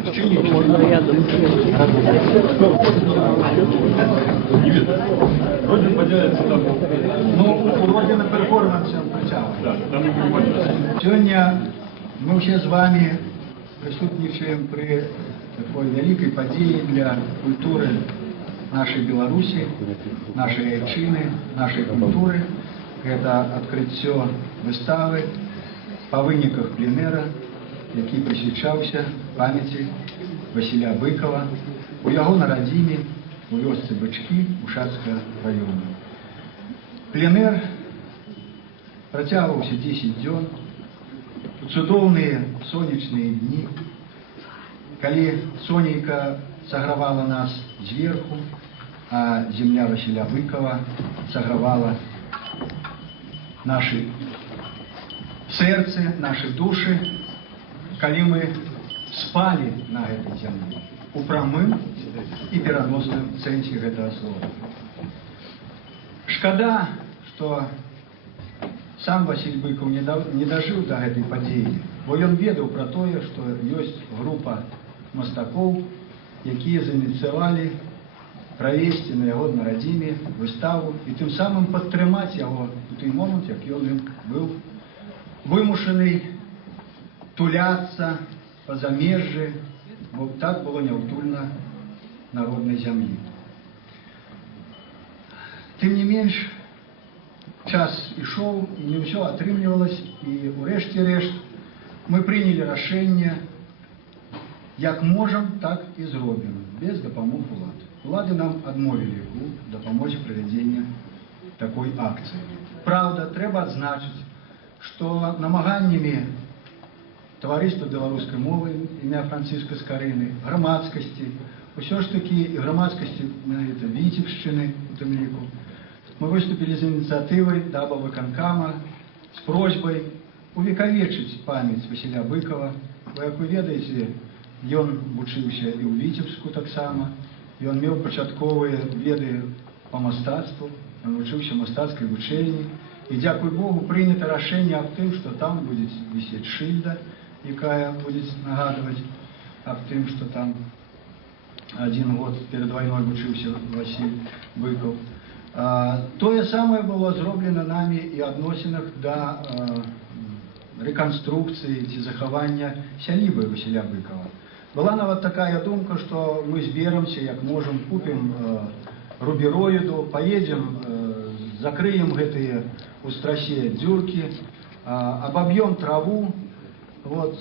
Можно рядом. Родина поділяється там. Ну, Родина перформансом почала. Сегодня мы все с вами присутствуем при такой великой подее для культуры нашей Беларуси, нашей айчины, нашей культуры. Это открытие выставы по выниках пленера, який присвячаўся памяти Василя Быкова у яго на радзіме у вёсцы Бычкі Ушацкага района. Пленер працягваўся 10 дзён у цудоўныя сонечныя дні, калі сонейка сагравала нас зверху, а земля Василя Быкова сагравала наши сердце, наши души, калі мы спали на этой земле, у прамым и пераносным сэнсе гэтага слова. Шкада, что сам Василь Быков не дожил до этой падзеі, бо ён ведаў про тое, что ёсць група мастакоў, якія заініцыявалі правесці на яго на радзіме выставу і тым самым падтрымаць яго у той момант, як ён быў вымушаны туляцца па замежжы, бо так было няўтульна народнай зямлі. Тым не менш, час ішоў, і не ўсё атрымлівалось, і ў рэшце рэшт мы прынялі рашэнне, як можам, так і зробім, без дапамог улад. Улады нам адмовілі у дапамозе правядзення такой акцыі. Праўда, трэба адзначыць, што намаганнямі таварыства беларускай мовы імя Францыска Скарыны, грамадскасці, усё ж такі і грамадскасці Віцебшчыны у тым ліку, мы выступілі з ініцыятывай да аблвыканкама з просьбай увекавечыць памяць Василя Быкова. Бо, як вы ведаеце, ён вучыўся і ў Віцебску таксама, ён меў пачатковыя веды па мастацтву, ён вучыўся мастацкай вучэльні, і, дзякуй Богу, прынята рашэнне аб тым, што там будзе вісець шыльда, якая будзе нагадваць аб тым, што там 1 год перад вайной вучыўся Василь Быков. Тое самае было зроблена намі і адносінах да рэканструкцыі ці захавання сялібы Василя Быкова. Была нават такая думка, што мы зберамся, як можам, купім рубероіду, поедем, закрыем гэтыя у страсе дзюркі, абаб'ём траву, вот,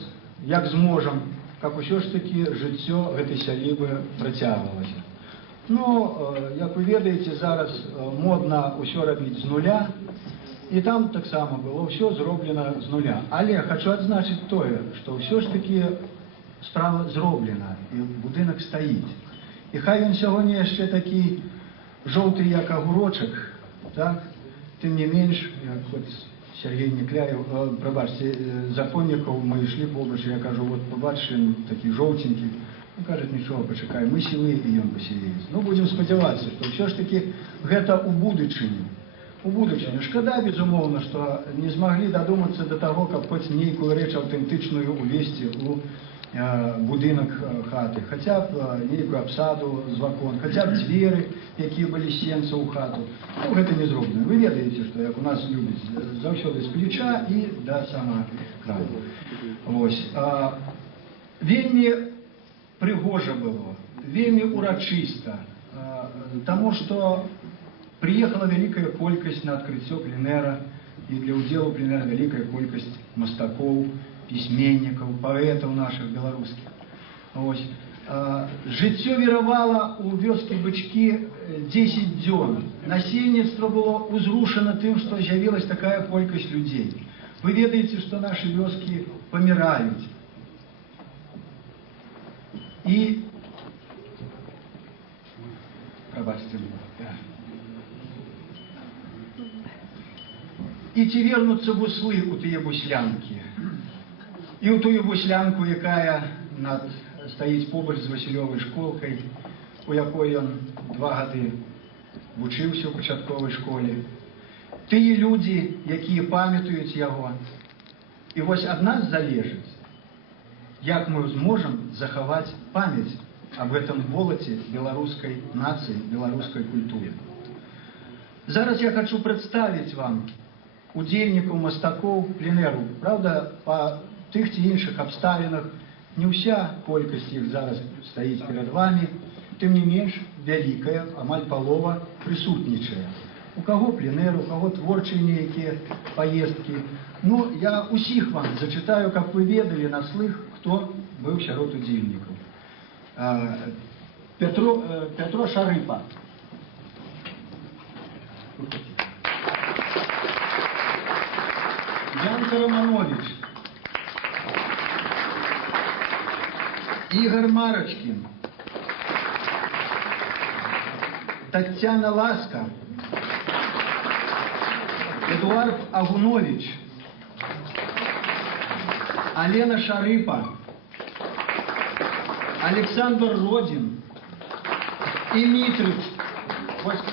як зможам, каб усё ж такі жыццё гэтай сялібы працягвалася. Ну, як вы ведаеце, зараз модна ўсё рабіць з нуля, і там таксама было ўсё зроблена з нуля. Але хочу адзначыць тое, што ўсё ж такі справа зроблена, і будынак стаіць. І хай ён сягоння яшчэ такі жоўты, як агурочак, так? Тым не менш, як хоць Сергей Некляев, прабачце, законнікаў, мы ішлі побач, я кажу, вот побачым такі жоўценькі, ну, кажуць, нічого, пачакай, мы сілы, і ён пасілеецца. Ну, будзем спадзявацца, што ўсё ж такі гэта ў будучыні. У будучыні. Шкада, безумоўна, што не змаглі дадумацца да таго, каб хоць нейкую рэч аўтэнтычную увесці ў будынак хаты, хаця б нейкую абсаду з вакон, хаця б дзверы, якія былі сенца ў хату. Ну, гэта не зроблена. Вы ведаеце, што як у нас любяць заўсёды з плеча і да самага краю. Вось. Вельмі прыгожа было, вельмі урачыста, таму што приехала вялікая колькасць на адкрыццё пленэра, і для ўдзелу пленэра вялікая колькасць мастакоў, пісьменнікаў, паэтаў нашых беларускіх. Ось. Жыццё віравала ў вёскі Бычкі 10 дзён. Насельніцтва было узрушана тым, што з'явілась такая колькасць людзей. Вы ведаеце, што нашы вёскі паміраюць. І прабачце мне. І ці вернуцца буслы ў тыя буслянкі. І ў тую буслянку, якая стаіць побач з Васілёвай школкай, у якой ён 2 гады вучыўся ў пачатковай школе. Тыя людзі, якія памятаюць яго. І вось ад нас залежыць, як мы зможам захаваць памяць аб гэтым волаце беларускай нацыі, беларускай культуры. Зараз я хочу представіць вам удзельнікаў мастакоў пленэру. Правда, па тых ці іншых абставінах не ўся колькасць іх зараз стаіць перад вами, тым не менш вялікая, амаль палова прысутнічае. У каго пленэр, у каго творчыя нейкія паездкі. Ну, я усіх вам зачытаю, каб вы ведалі на слых, хто быў сярод удзельнікаў. Петро Шарыпа. Янка Романович. Игорь Марочкин. Татьяна Ласка. Эдуард Агунович. Алена Шарыпа. Александр Родин. И Митрич.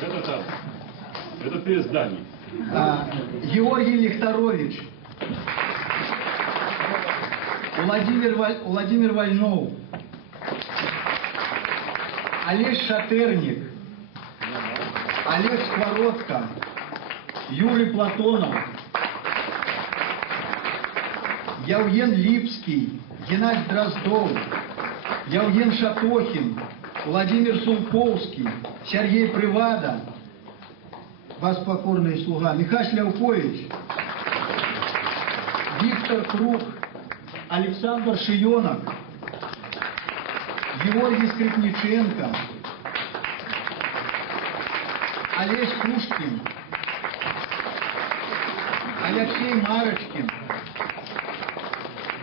Это так. Это при здании. Георгий Лихторович. Владимир Вольнов. Олег Шатерник. Олег Сковородко. Юрий Платонов. Евген Липский. Геннадий Дроздов. Евген Шатохин. Владимир Сумковский. Сергей Привада. Вас покорный слуга. Михаил Ляукович. Виктор Круг. Александр Шионок. Георгий Скрипниченко. Олесь Пушкин. Алексей Марочкин.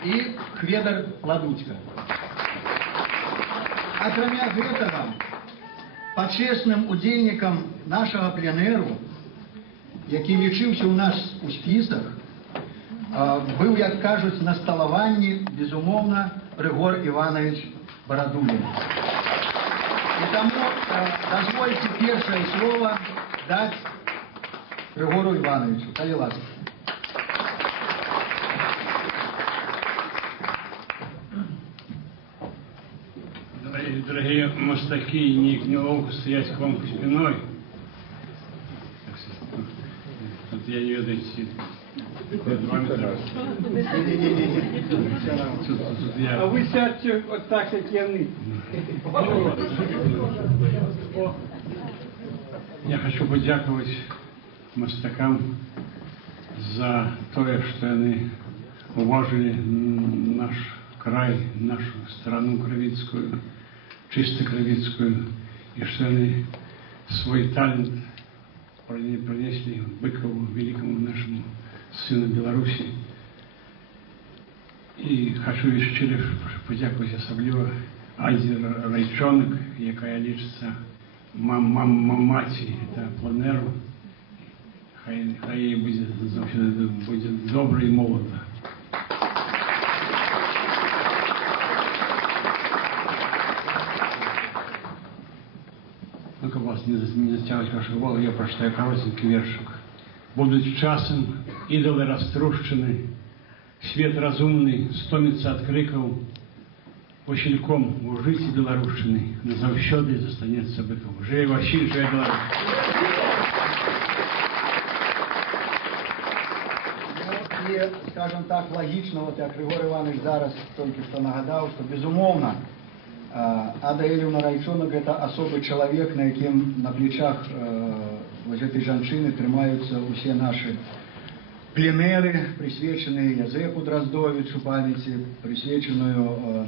И Хведар Ладуцька. Акрамя гэтага, пачесным удзельнікам нашага пленэру, які лічыўся ў нас у спісах, быў, як кажуць, на сталаванні, безумоўна, Рыгор Іванович Барадулін. І таму дазвольце першае слово даць Рыгору Івановичу. Калі ласка. Дорогие мастаки, неловко стоять к вам спиной. Тут я не ведаю, А вы сядьте вот так, как яны. Я хочу подякувати мастакам за тое, што яны уважили наш край, нашу страну кравіцкую, чисто кравіцкую, и что они свой талант принесли Быкову, великому нашему сыну Беларуси. И хочу еще подякувати особливо Айзе Райчонок, якая лічиться маці пленеру. Хай їй буде добре і молодо. Ну, как вас не затягивать вашу голову, я прочитаю коротенький вершик. Будуть часом ідоли розтрущені, світ розумний стомиться от криків, Васильком у житті Білорусщини назавжди застанеться Биков. Живе Василь, живе Білорусь. Ну, и, скажем так, логично, вот как Григорий Иванович зараз только что нагадал, что, безумовно, Ада Эльевна Райчонок – это особый человек, на яким на плечах вот этой женщины трымаются все наши пленеры, присвеченные Язеку Дроздовичу памяти, присвеченную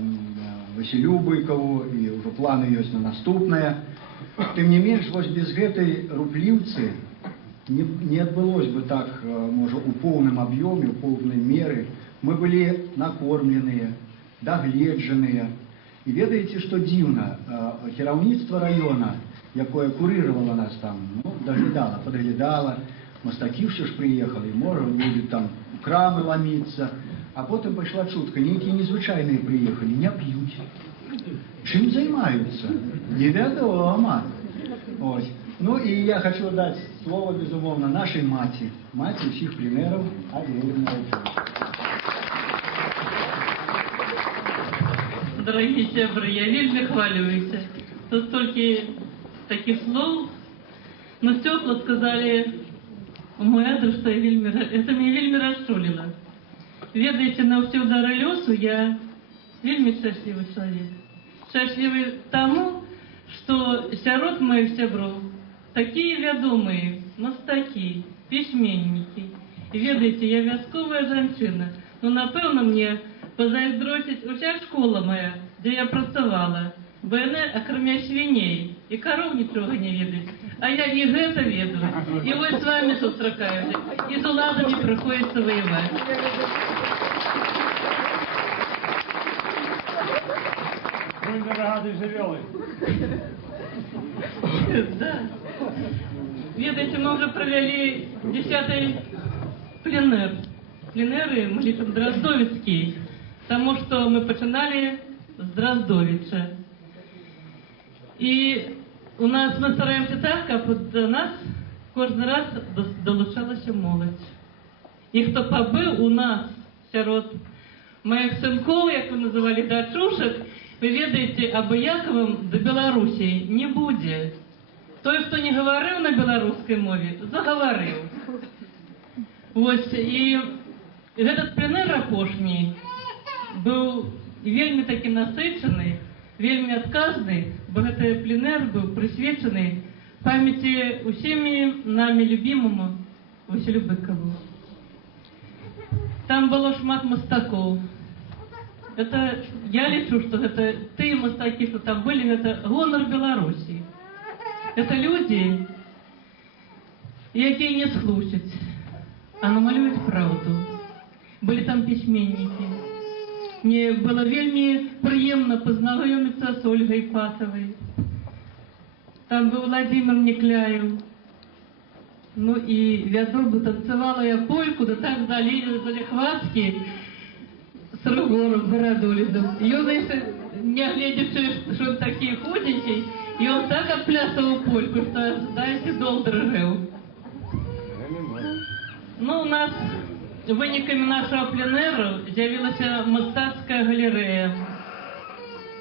Василю Быкову, и уже планы есть на наступное. Тем не менш, вот без этой руплівцы не отбылось бы так, может, у полном объеме, у полной меры. Мы были накормленные, догледженные. И ведаете, что дивно, кіраўніцтва района, якое курировало нас там, ну, доглядало, подглядало, мастаки все ж приехали, может, будет там в крамы ломиться, а потом пошла чутка, некие незвычайные приехали, не пьют. Чим займаются? Неведомо. Ось. Ну и я хочу дать слово, безумовно, нашей мати всех пленеров, Аде Эльевне Райчонок. дорогие сябры, я вельми хвалююся. Тут столько таких слов, но стекла сказали у мой адрес, что это меня вельми расчулило. Ведаете, на все удары лесу я вельми счастливый человек. Счастливый тому, что сярод моих сябров такие вядомые, мастаки, письменники. И ведаете, я вязковая женщина, но напевно мне позайздросить уся школа моя, где я працавала, бо яны, акрамя свиней и коров ничего не ведаюць, а я и гэта ведаю. И вот с вами сустракаюсь, и с уладами приходится воевать. Будь рады живелы. Да. Ведаете, мы уже провели 10-й пленэр. Пленэры мы лічым дроздовіцкий, потому что мы починали с Дроздовича. И у нас мы стараемся так, как до нас каждый раз долучалась молодь. И кто побыл у нас сярод моих сынков, как вы называли, дачушек, вы ведаете, абыяковым до Белоруссии не будет. Той, кто не говорил на белорусской мове, заговорил. Вот, и этот пленэр апошний был вельми таки насыщенный, вельми отказный, бо этот пленэр был присвяченный памяти усеми нами любимому Василю Быкову. Там было шмат мастаков. Это, я лечу, что это те мастаки, что там были, это гонор Беларуси. Это люди, якія не слушаць, а намалююць правду. Были там письменники. Мне было вельми приемно познакомиться с Ольгой Патовой. Там был Владимир Некляев. Ну и вядома, танцевала я польку, да так залихватски с Рыгором Бородулиным. И он, не глядя, что он такие худенький, и он так отплясывал польку, что, знаете, дол дрожал. Ну, у нас вынікамі нашего пленэру з'явілася мастацкая галерея,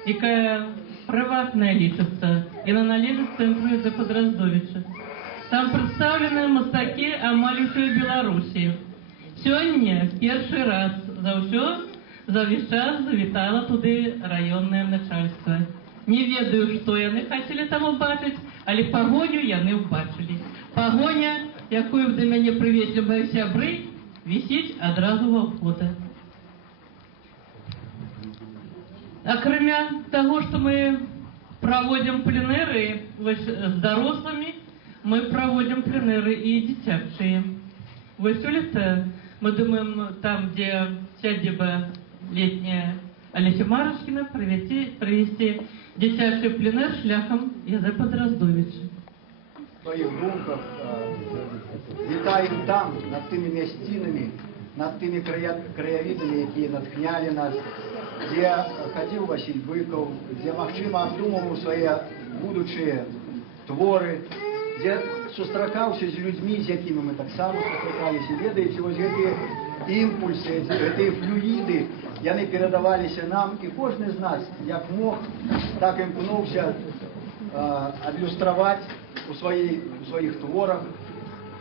якая прыватная лічыцца, і на належыць цэнтру Язэпа Дроздовіча. Там представлены мастакі амаль усёй Беларусі. Сёння першы раз за ўвесь час завітала туды раённае начальство. Не ведаю, што яны хацелі там убачыць, але пагоню яны ўбачылі. Пагоня, якую да мяне прывезлі мае сябры, висеть одразу во входа. Акрамя того, что мы проводим пленеры с дорослыми, мы проводим пленеры и детячие. Вот сёлета мы думаем, там, где сядзіба летняя Олеся Марышкина, провести детячий пленер шляхом Язэпа Дроздовича. В своих думках вітаем там, над тими мясцінамі, над тими краявідамі, якія натхнялі нас, где ходил Василь Быков, где, магчыма, абдумываў свае будучыя творы, где сустракаўся з людзьмі, з якімі мы таксама сустракаліся. Ведаеце, вось гэтыя імпульсы, гэтыя флюіды, яны перадаваліся нам, і кожны з нас, як мог, так імкнуўся адлюстраваць у своих творах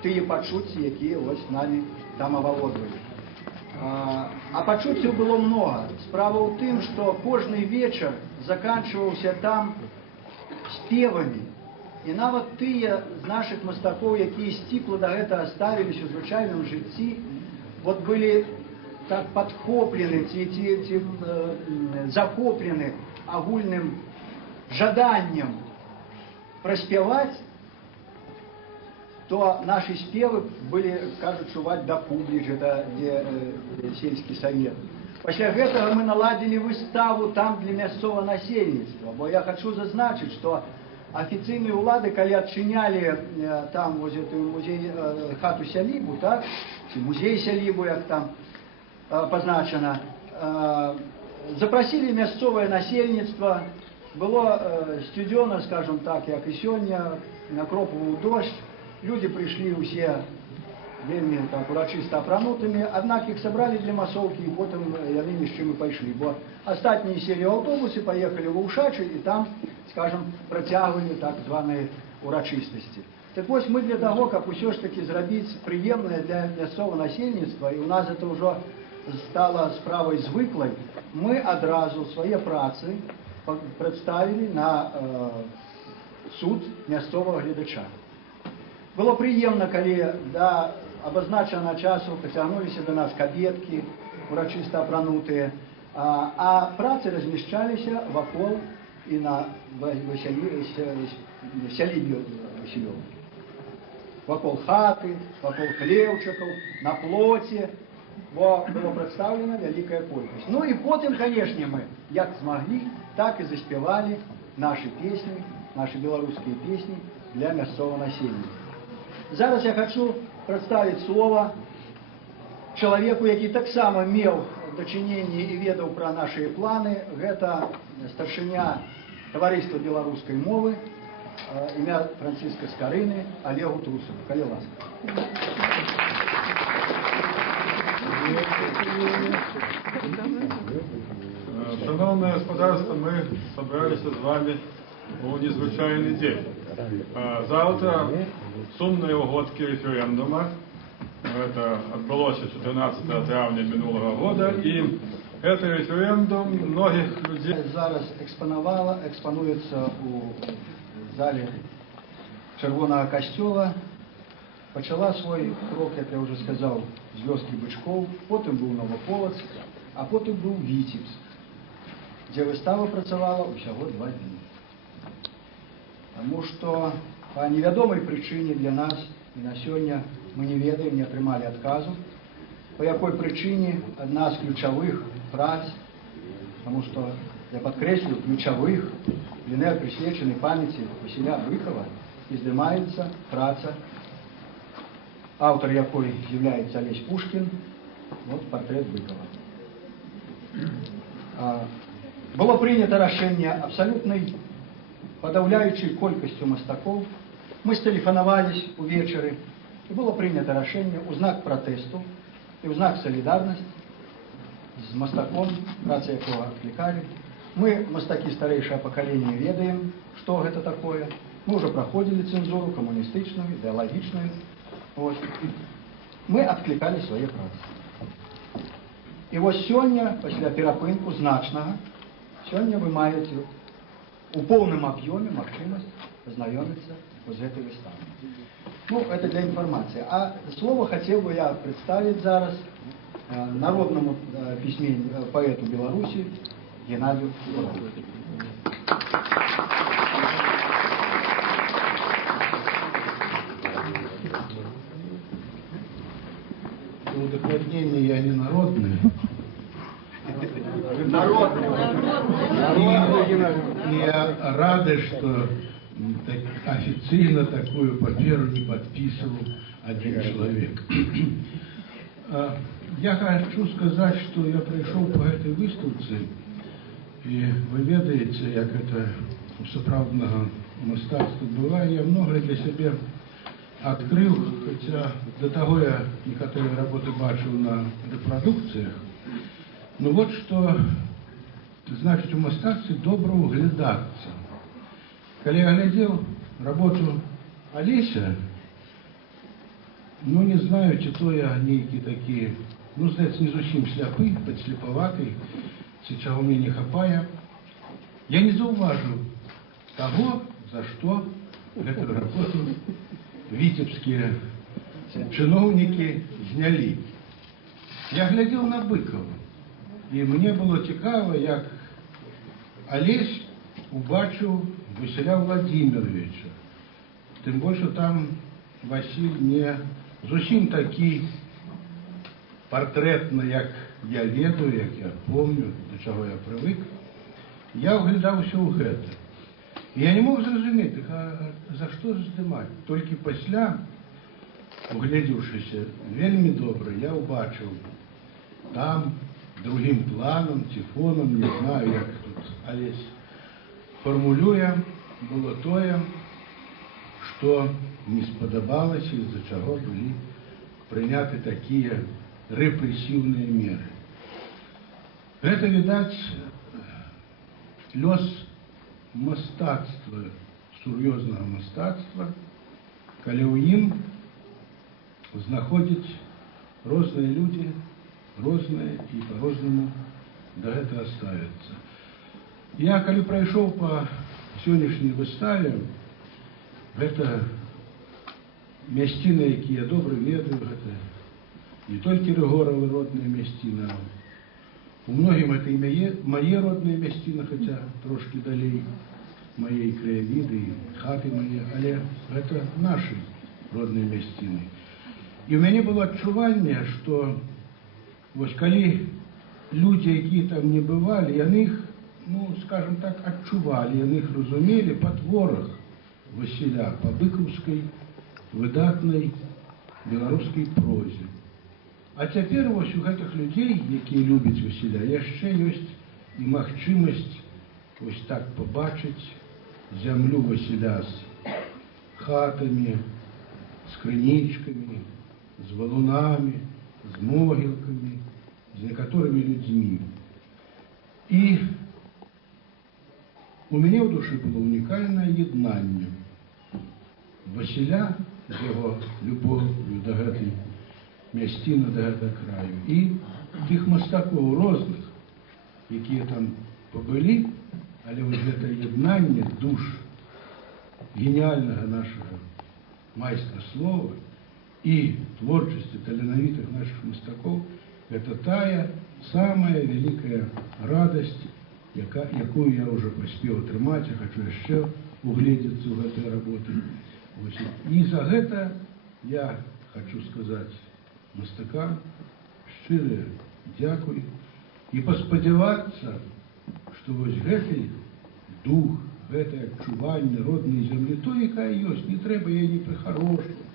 тыя пачуцці, якія вось нами там авалодвалі. А пачуццяў было много. Справа ў тым, што кожны вечар заканчваўся там спевамі. І нават тыя з нашых мастакоў, якія сціпла да гэтага ставіліся ў звычайным жыцці, вот былі так падхоплены ці захоплены агульным жаданнем праспяваць, то наши спевы были, кажут, чуваць до Публіч, это где сельский совет. Пасля гэтага мы наладили выставу там для мясцового насельніцтва, бо я хочу зазначить, что офіцыйныя улады, калі адчынялі там вот эту музей, хату сялібу, так, ці музей сялібу, як там позначено, запросили мясцовое насельніцтва, было студёна, скажем так, як і сёння, накропывал дождь. Люди пришли все вельмі так урачыста апранутымі, аднак іх сабралі для масоўкі, і потым яны ні з чым і пайшлі. Бо астатнія селі ў аўтобусы, паехалі ў Ушачы і там, скажем, працягвалі так званыя урачыстасці. Так вось мы для таго, каб усё ж такі зрабіць прыемнае для мясцовага насельніцтва, і ў нас это ўжо стала справай звыклай, мы адразу свае працы прадставілі на суд мясцовага гледача. Было прыемна, калі да абазначанага часу пацягнуліся да нас кабеткі, урачыста апранутыя, а працы размяшчаліся вакол і на сялібе Васілёва. Вакол хаты, вакол хлеўчыкаў, на плоце, бо было прадстаўлена вялікая колькасць. Ну і потым, канешне, мы як змаглі, так і заспявалі нашы песні, нашы беларускія песні для мясцовага насельніцтва. Зараз я хочу прадставіць слова чалавеку, які таксама меў дачыненне і ведаў пра нашыя планы. Гэта старшыня таварыства беларускай мовы, імя Франциска Скарыны, Олегу Трусову. Калі ласка. Шановное господарство, мы собрались с вами у незвычайный день. Завтра сумные угодки референдума. Это отбылось 14 травня минулого года. И это референдум многих людей... Зараз экспануецца у зале Чырвонага касцёла. Пачала свой крок, як я уже сказал, з вёскі Бычкоў, потым быў Новополацк, а потым быў Віцебск, дзе выстава працавала ўсяго 2 дні. Таму што па невядомай прычыне для нас і на сёння мы не ведаем, не атрымалі адказу, па якой прычыне адна з ключавых прац, таму што, я падкрэслю, ключавых, для прысвечанай памяці Васіля Быкова, і здымаецца праца, аўтар якой з'яўляецца Алесь Пушкін, вот партрэт Быкова. Было прынята рашэнне абсалютнай падаўляючай колькасцю мастакоў. Мы стэлефанавались увечары, і было прынята рашэнне ў знак пратэсту і ў знак салідарнасці з мастаком, працы якога адклікалі. Мы, мастакі старэйшага пакалення, ведаем, што гэта такое. Мы ўжо праходзілі цэнзуру камуністычную, ідэалагічную. Вот. Мы адклікалі свае працы. І вось сёння, пасля перапынку значнага, сёння вы маеце у поўным аб'ёме магчымасць пазнаёміцца з гэтай выставай. Ну, это для информации. А слово хотел бы я представить зараз народному поэту Беларуси Геннадию Бурову. Удохотнение я не народный. И я рада, что официально такую паперу не подписывал один человек. Я хочу сказать, что я пришел по этой выставке, и вы ведаете, як это у сапраўднага мастацтва бывае, я многое для себя открыл, хотя до того я некоторые работы бачил на репродукциях. Но вот что значит у мастацтве добра углядацца. Калі я глядел работу Олеся, ну не знаю, ці то я нейкі такі, ну здаецца, не зусім сляпы, падслепаваты, ці чаго мне не хапае, я не заўважыў того, за што гэтую работу віцебскія чыноўнікі знялі. Я глядзеў на Быкова, і мне было цікава, як Олесь убачыў Василя Владимировича. Тым больше там Василь не зусім такі партрэтны, як я ведаю, як я помню, до чаго я прывык. Я углядаўся ў гэта. Я не мог зразумець, за што здымаць. Толькі пасля, угледзеўшыся вельмі добра, я ўбачыў там другим планом, ці фоном, не знаю, як тут Олесь формулюе, было тое, што не спадабалася, з-за чаго былі прыняты такія рэпрэсіўныя меры. Гэта, відаць, лёс мастацтва, сур'ёзнага мастацтва, калі ў ім знаходзяць розныя людзі, розныя і па-рознаму да гэтага ставяцца. Я, калі прайшоў па сённяшняй выставе, гэта мясціны, якія я добра ведаю, гэта не толькі Рыгоравы родная мясціна, у многім гэта і мае родныя мясціны, хаця трошкі далей мае краявіды, хаты мае, але гэта нашы родныя мясціны. І ў мяне было адчуванне, што вось калі людзі, якія там не бывалі, яны іх, скажем так, адчувалі, яны іх разумелі па творах Васіля, па быкаўскай выдатнай беларускай прозе. А цяпер вось у гэтых людзей, якія любяць Васіля, яшчэ ёсць і магчымасць вось так пабачыць зямлю Васіля з хатамі, з крынічкамі, з валунамі, з могілкамі, з некаторымі людзьмі. І у мяне ў душы было унікальнае єднанне Васіля з яго любов'ю да гэтай мясціны, да гэтага краю, і тых мастакоў розных, якія там пабылі, але вось гэта єднанне душ геніальнага нашага майстра слова і творчасці таленавітых наших мастакоў, гэта тая самая вялікая радасць, якую я ўжо паспеў атрымаць, я хачу яшчэ угледзецца ў гэтай работы. І за гэта я хачу сказаць мастакам шчыры дзякуй і паспадзявацца, што вось гэты дух, гэтае адчуванне роднай зямлі, то, якая ёсць, не трэба яе не прыхарошваць,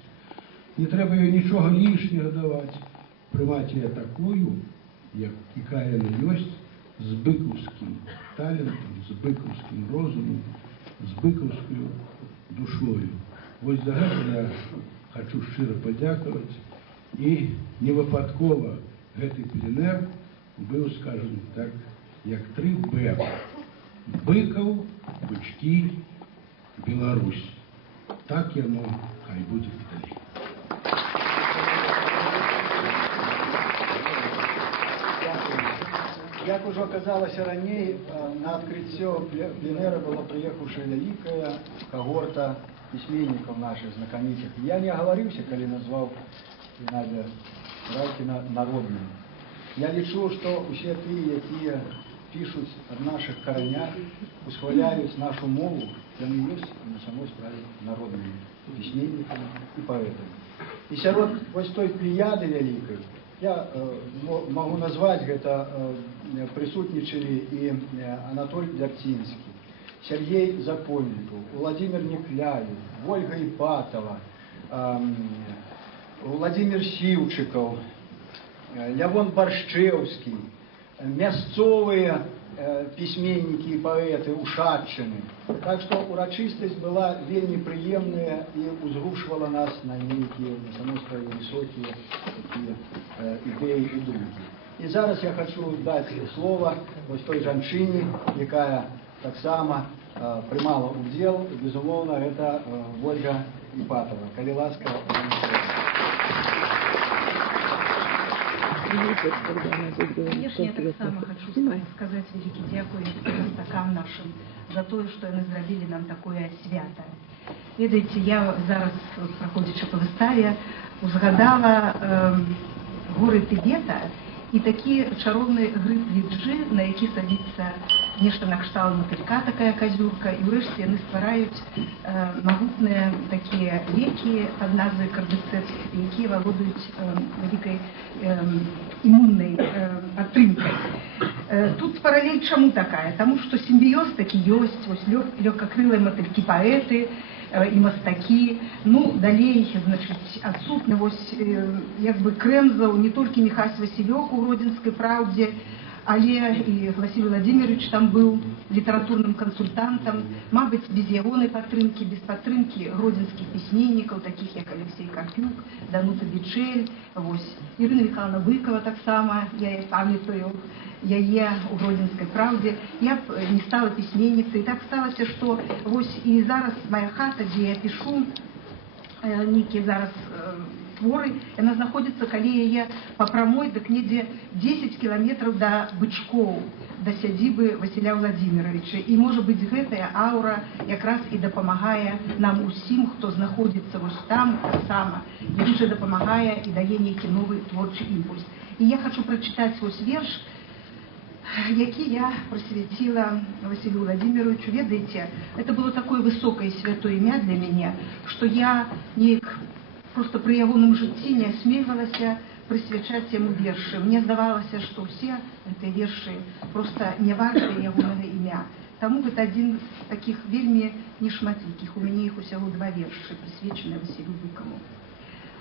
не трэба ёй нічога лішняга даваць, прымаць яе такую, якая яна ёсць, з быкаўскім талентам, з быкаўскім розумам, з быкаўскаю душою. Вось за гэта я хачу шчыра падзякаваць, і невыпадкова гэты пленэр быў, скажем так, як 3Б. Быкаў, бычкі, Беларусь. Так яно хай будзе далей. Як ужо казалася раней, на адкрыццё пленэра была прыехаўшая вялікая кагорта пісьменнікаў нашых знакамітых. Я не агаварыўся, калі назваў Геннадзя Райкіна народным. Я лічу, што ўсе тыя, якія пішуць ад нашых каранях, усхваляюць нашу мову, яны ёсць на самой справе народнымі пісьменнікамі і паэтамі. І сярод вось той плеяды вялікай я могу назваць, гэта прысутнічалі і Анатоль Бярцінскі, Сергей Запольнікаў, Владимир Некляев, Ольга Ипатова, Владимир Сіўчыкаў, Лявон Баршчэўскі, мясцовыя пісьменнікі і паэты Ушатчыны. Так што урачыстасць была вельмі прыемная і узрушвала нас на нейкія, на самой справе, высокія такія ідэі і думкі. І зараз я хочу даць слова вось той жанчыне, якая таксама прымала ўдзел, безумоўна, гэта Ольга Ипатова. Калі ласка, Конечно, я так само хочу сказать великий дзякуй мастакам нашим за то, что яны зрабілі нам такое свято. Ведаеце, я зараз, праходзячы па выставе, узгадала горы Тыбета і такі чароўны грыб ліджы, на які садзіцца нешта накшталт матылька, такая казюрка, і ўрэшце яны ствараюць магутныя такія лекі пад назвай кардыцэпс, якія валодаюць вялікай імуннай падтрымкай. Тут паралель чаму такая? Таму што сімбіёз такі ёсць, вось лёгкакрылыя матылькі паэты і мастакі, ну, далей, значыць, адсутны вось як бы крэмзаў не толькі Міхась Васілёк у Гродзенскай праўдзе, Але і Василий Владимирович там быў літаратурным кансультантам, мабыць, без ягонай падтрымкі, без падтрымкі гродзенскіх пісьменнікаў, такіх як Алексей Карпюк, Данута Бичель, вось, Ірына Михайловна Быкова таксама, я памятаю яе у Гродзенскай праўдзе, я б не стала пісьменніцай. І так сталася, што вось і зараз моя хата, дзе я пішу нейкія зараз творы, яна знаходзіцца, калі яе па прамой, дык недзе 10 кіламетраў да Бычкоў, да сядзібы Васіля Владимировича. І, можа быць, гэтая аўра якраз і дапамагае нам усім, хто знаходзіцца вось там таксама, яшчэ дапамагае і дае нейкі новы творчы імпульс. І я хочу прачытаць вось верш, які я присвятила Василию Владимировичу. Ведаете, это было такое высокое и святое имя для меня, что я просто при ягоном житті не осмеливалася присвячаць яму вершы. Мне здавалася, што ўсе гэтыя вершы просто не вартыя ягонага імя. Таму гэта адзін з такіх вельмі нешматлікіх. У мяне іх усяго 2 вершы, прысвечаныя Василю Быкаву.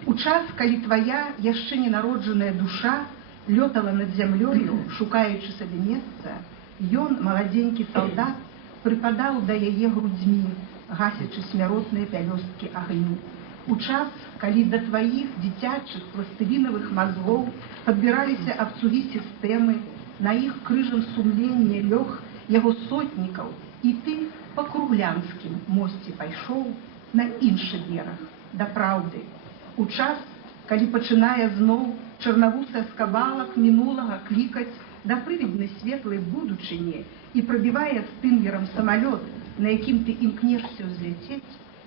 У час, калі твоя яшчэ ненароджаная душа лётала над зямлёю, шукаючы сабе месца, ён, маладзенькі салдат, прыпадаў да яе грудзьмі, гасячы смяротныя пялёсткі агню. У час, калі да тваіх дзіцячых пластылінавых мазгоў падбіраліся абцугі сістэмы, на іх крыжам сумлення лёг яго сотнікаў, і ты па круглянскім мосце пайшоў на іншы бераг, да праўды. У час, калі пачынае зноў чарнавуса скабалак мінулага клікаць да прывіднай светлай будучыні і прабівае стынгерам самалёт, на якім ты імкнешся ўзляцець,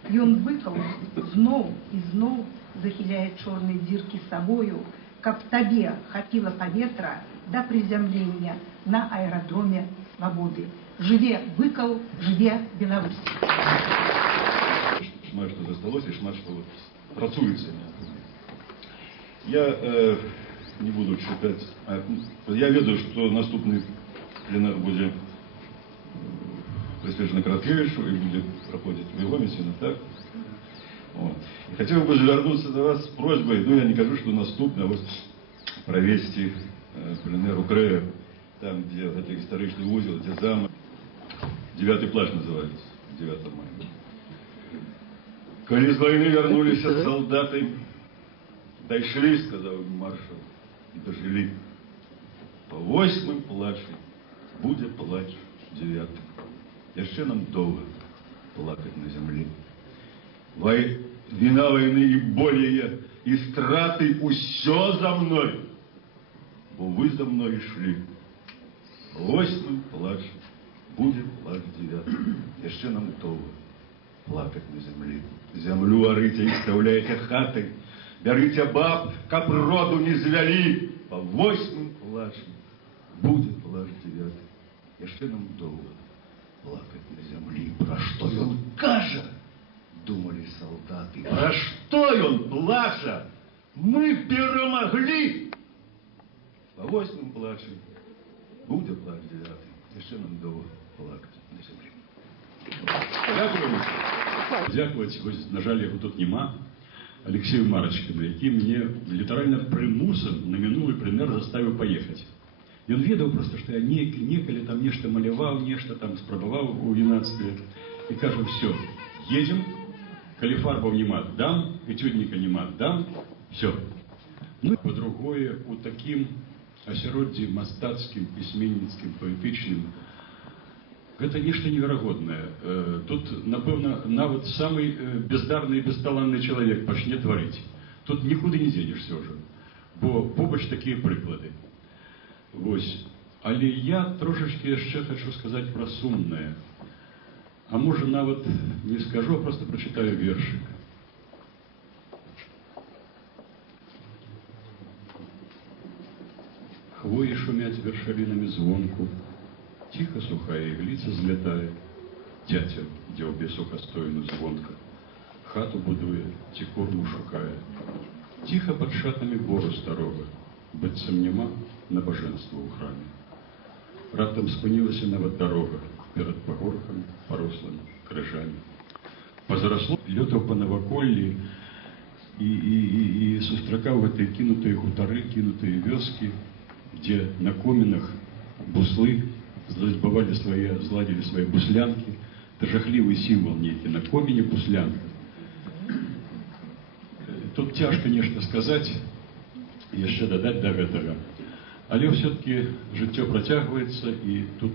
ён Быкаў зноў і зноў захіляе чорныя дзіркі сабою, каб табе хапіла паветра да прызямлення на аэрадроме свабоды. Жыве Быкаў, жыве Беларусь! Шмат што засталося і шмат што працуецца. Я не буду чытаць. Я ведаю, што наступны пленар будзе присвящена Краткевичу и будет проходить в его месте, так? Вот. И хотел бы вернуться до вас с просьбой, я не кажу, что наступно вот провести пленер Украины, там, где это исторический узел, где замок, 9-й плач называется, 9 мая. Коли с войны вернулись солдаты, дошли, сказал маршал, и дожили. По 8-м плаче, будет плач 9-м. Яшчэ нам доўга плакаць на зямлі. Віна вайны і более, і страты ўсё за мной, бо вы за мной ішлі. 8-м плач, будзе плач 9-м. Яшчэ нам доўга плакаць на зямлі. Зямлю арыце і стаўляеце хаты, бярыце баб, каб роду не звялі. По 8-м плачам будзе плач 9-м. Яшчэ нам доўга плакать на земле. Про что он кажа? Думали солдаты. Про что он плача? Мы перемогли. По 8-м плачем. Будет плач 9-й. Еще нам дома плакать на земле. Дякувати, ось, на жаль, його тут нема, Алексею Марочкину, який мене літерально примусом на минулий пленер заставив поїхати. І він ведаў просто, што я некалі там нешта маляваў, нешта там спрабаваў у юнацтве. І кажа, все, едем, калі фарбаў нема, дам, этюдніка нема, дам, все. Ну, по-другое, у такім асяроддзі мастацкім, пісьменніцкім, паэтычным, гэта нешта неверагоднае. Тут, напэўна, нават самы бездарны і бесталанны чалавек пачне тварыць. Тут нікуды не дзенешся ўжо, бо побач такія прыклады. Вось. Але я трошечки яшчэ хочу сказаць пра сумнае. А можа нават не скажу, а просто прочитаю вершик. Хвоі шумяць вершалінамі звонку, ціха сухая ігліца злятае, дзяця дзяўбе сухастойну звонка, хату будуе, ці корму шукае, ціха пад шатамі бору старога, быццам няма набажэнства ў храме. Раптам спынілася нават дарога перад пагоркам, парослым крыжамі. Пазарасло лётаў па наваколлі і сустракаў гэтыя кінутыя хутары, кінутыя вёскі, дзе на комінах буслы, зладили свои буслянки. Это жахливый символ некий на коміне буслянка. Тут цяжка нешта сказаць, яшчэ дадаць да гэтага. Але все-таки жыццё працягваецца, і тут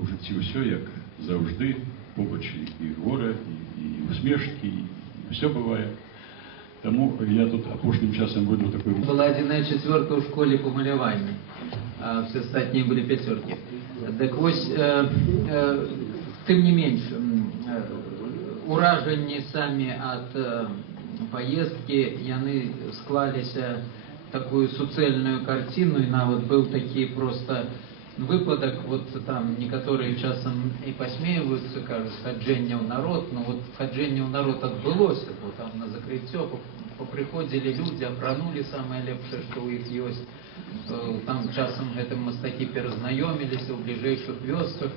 у жыцці ўсё як заўжды, побач і горы, і усмешкі, і все бывае. Таму я тут апошнім часам выйду такой... Была 1,4 в школе по маляванню, а все остальные были 5. Так вось, тым не менш, уражанні самі ад поездки, яны склаліся такую суцэльную картину, и нават был такі просто выпадок, вот там некоторые часам и посмеиваются, кажут, вхождение в народ, но вот вхождение в народ отбылось, вот там на закрытие поприходили люди, апранули самое лепшее, что у их есть, там часам гэтым мастакі перазнаёміліся ў бліжэйшых вёсках,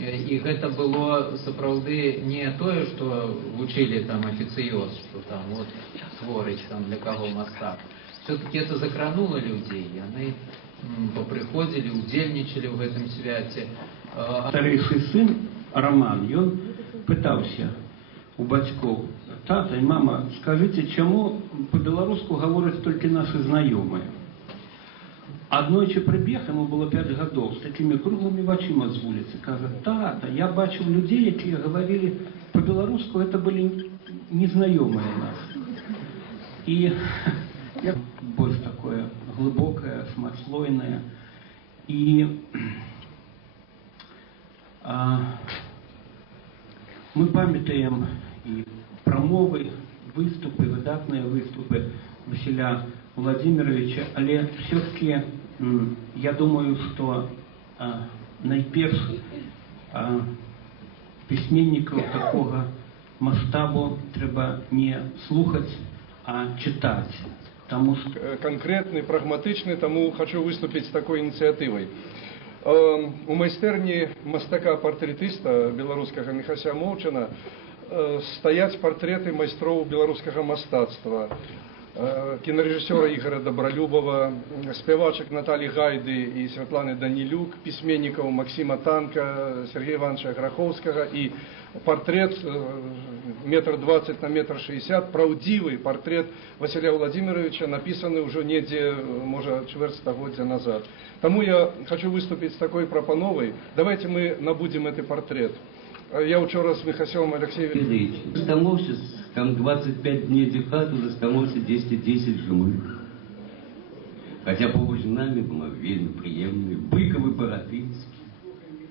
і гэта было сапраўды не тое, што вучылі там афіцыёз, што там вот творыць там для каго мастак. Все-таки это закрануло людей, и они поприходили, удзельнічалі в этом святе. Старейший сын Роман, он пытался у бацькоў: тата и мама, скажите, чему по-беларуску говорят только наши знакомые? Аднойчы прыбег, ему было 5 гадоў, с такими круглыми вачыма з вуліцы, кажа: тата, я бачыў людей, якія говорили по-беларуску, это были незнаёмыя нас. И больше такое глубокое, шматслойное. И мы памятаем и промовы, выступы, выдатные выступы Василя Владимировича, але все-таки я думаю, что найперш письменников такого масштабу треба не слухать, а читать. Тому что... Конкретный, прагматичный, тому хочу выступить с такой инициативой. У майстэрні мастака-партрэтыста беларускага Міхася Моўчана стаяць партрэты майстроў беларускага мастацтва, кінарэжысёра Ігора Добролюбова, спявачак Наталі Гайды і Святланы Данілюк, пісьменнікаў Максима Танка, Сергея Ивановича Граховскага і партрэт 1,20 на 1,60 м, праўдзівы партрэт Василя Владимировича, напісаны ўжо недзе, можа, чвэрць стагоддзя назад. Тому я хочу выступить с такой пропановой. Давайте мы набудем этот портрет. Я учора с Михасевым Алексеевичем... Заставался там 25 дней дихату, заставался 10 живых. Хотя побач з нами было вельмі приемный Быков и Баратынский.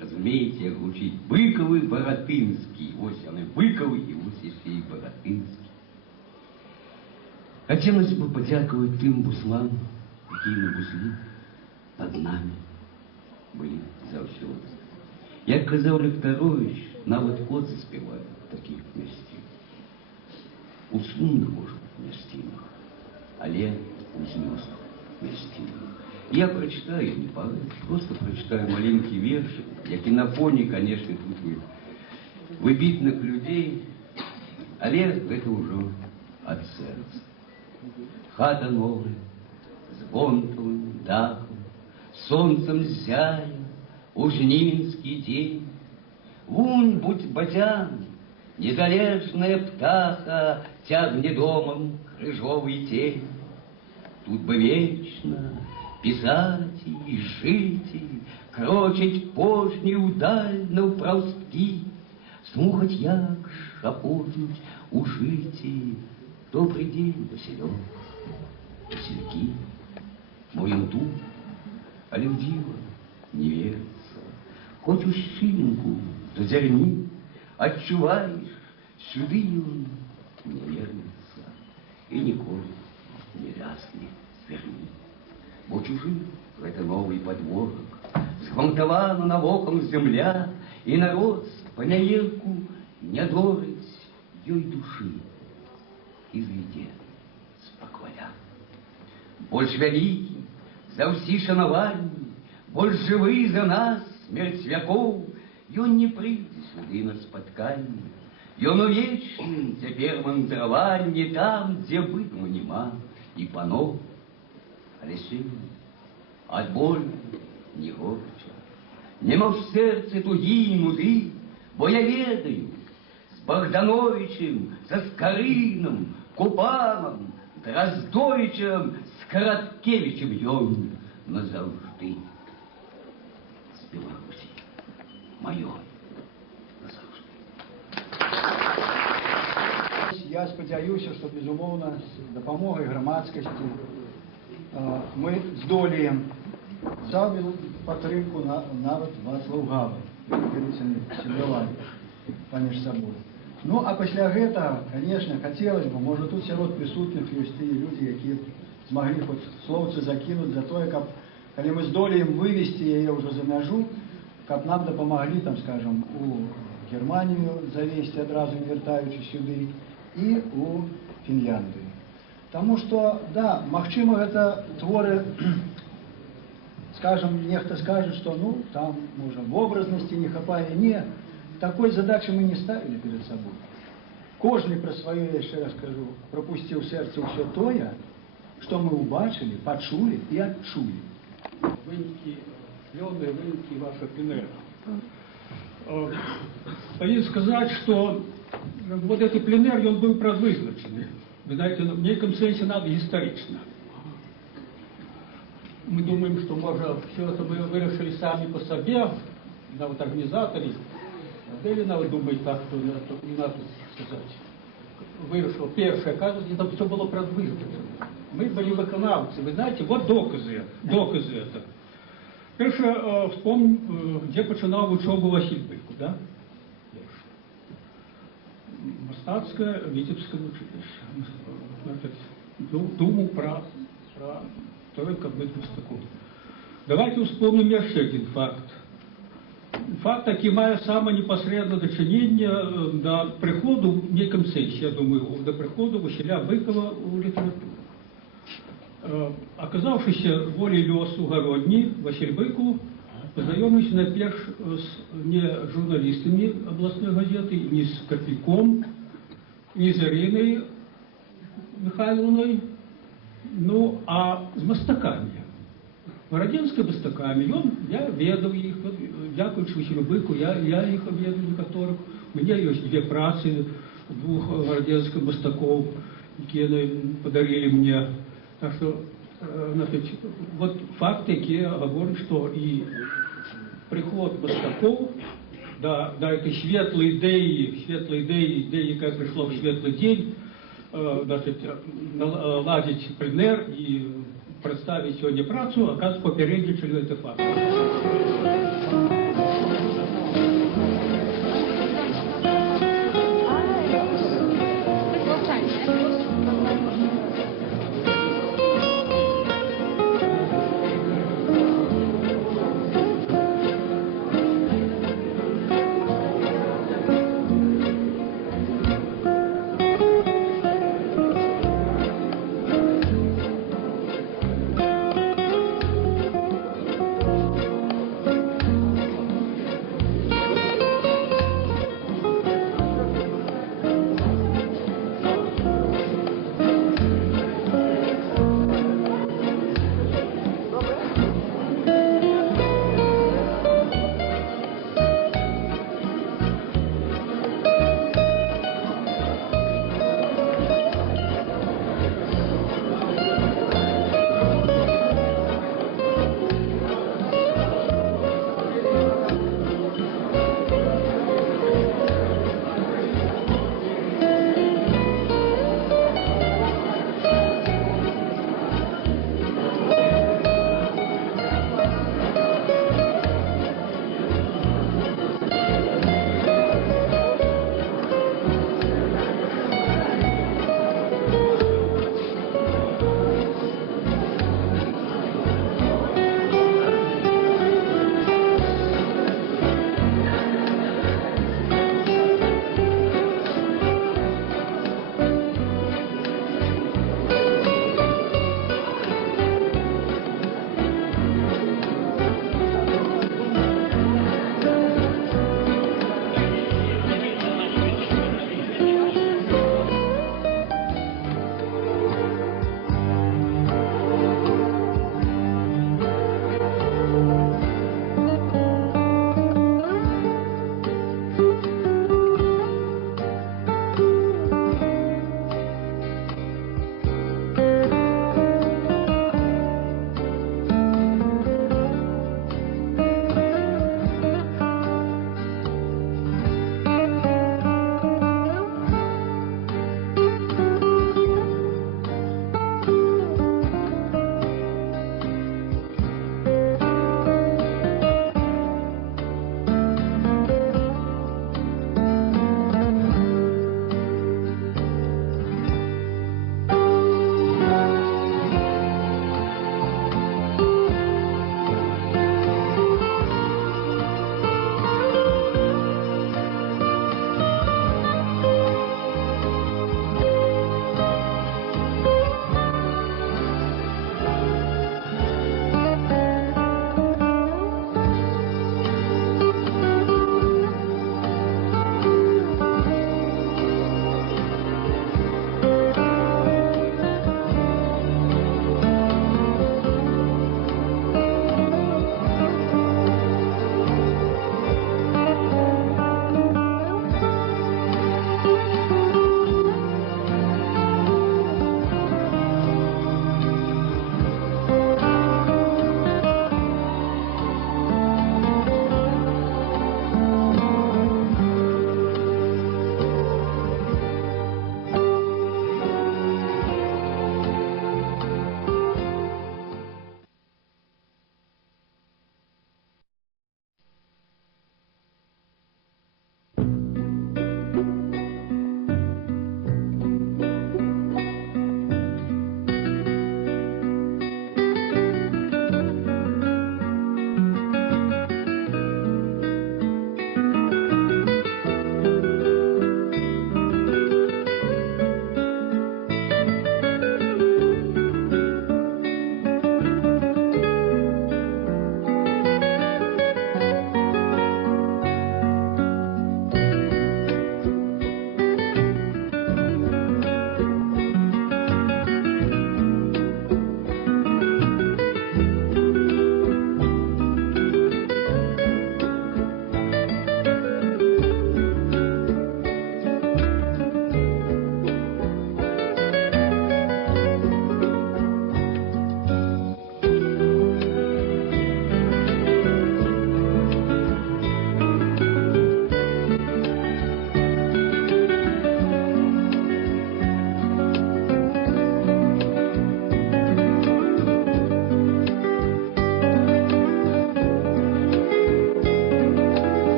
Разумеете, як гучить Быков и Баратынский. Ось яны Быковы и ось яшчэ и Баратынский. Хотелось бы подяковать тым буслам, якія на буслі под нами были заўсёды. Як казаў Лектарович, нават кот заспевает таких мясцін. У сумных, может, мясцінах, але у знёсных мясцінах. Я прочитаю, не памятаю, просто прочитаю маленький вершик, які на фоне, конечно, тут выбітных людей, але это уже от сердца. Хата новая, с гонтовым дахом, солнцем зяя, у жнівеньский день. Вунь, будь бадян, недалежная птаха тягне домом крыжовый тень. Тут бы вечно писать и жить, крочить пожні удаль навпраўсткі, слухать, як шапочуть у жыці. Добрый день, Василек, Васильки, мой он тут, але в диво не верится. Хоть у щілінку зазирни, отчуваешь, сюды он не вернется, и ніколи не лясне сверни. Бо чужих это новый подворок, сгвалтована навоком земля, и народ по няелку не дорить ёй души. И зайде спокоя. Больш вялікі за ўсі шанаванні, больш жывы за нас, мертвякоў, ён не прыйдзе сюды на спатканне. Ён увечным цяпер мандраванне там, дзе быдла няма і паноў. Але сёння ад болю не горча, нема в серце тугі й нуди, бо я ведаю, з Богдановичем, со Скорином, Купалом, Дроздовичем, з Короткевичем ён назавжди. З Білорусі маёй назавжди. Я спадзяюся, што, безумоўна, з дапамогай грамадскасці мы здолеем за падтрымку нават Вацлаў Гавал, сябравалі паміж сабой. Ну, а пасля гэтага, конечно, хацелось бы, можа, тут сярод прысутных ёсць тыя людзі, якія змаглі хоць слоўцы закінуць за тое, каб, калі мы здолеем вывесці яе ўжо за мяжу, каб нам дапамаглі, там, скажем, у Германію завесці адразу, не вяртаючы сюды, і у Фінляндыю. Таму што, да, магчыма, гэта творы, скажем, нехта скажет, что, ну, там, можа, вобразнасці не хапае. Не, такой задачи мы не ставили перед собой. Кожны про свое, я яшчэ раз скажу, пропусціў сэрца ўсё тое, што мы убачили, пачулі і адчулі. Вынікі, лённые вынікі ваших пленэров. Повинен сказать, что вот этот пленэр, он был предвызначены. Вы знаете, в неком сенсе надо исторично. Мы думаем, что, может, все это мы вырашили сами по себе, да, вот организаторы, или надо думать так, что не надо сказать. Вырашил первое, оказывается, это все было предвызначено. Мы были выконавцы, вы знаете, вот доказы это. Перше, вспомним, где починал учебу Василь Быку, да? Мастацкое Витебское училище. Думал про только быть мастаком. Давайте вспомним еще один факт. Факт, який має саме непосередне дочинення до приходу, в некому сенсі, я думаю, до приходу Василя Бикова у літературу. Оказавшися волі льосу Городні, Василь Быков познайомився найперш не з журналістами обласної газети, ні з Карпіком, ні з Іриною Михайловною, ну, а з мастаками. Городенскими мастаками. Я ведав їх, дякуючи Василю Быку, я їх ведав некоторых. У мене є дві праці двох городенських мастаков, які подарили мені. Так что, значит, вот факт, які говорять, що і приход мастаков, да этой светлой ідеї, яка прийшла в світлий день, значит, наладить пленэр и представить сегодня працу, оказывается, попередничали этот факт.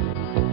Thank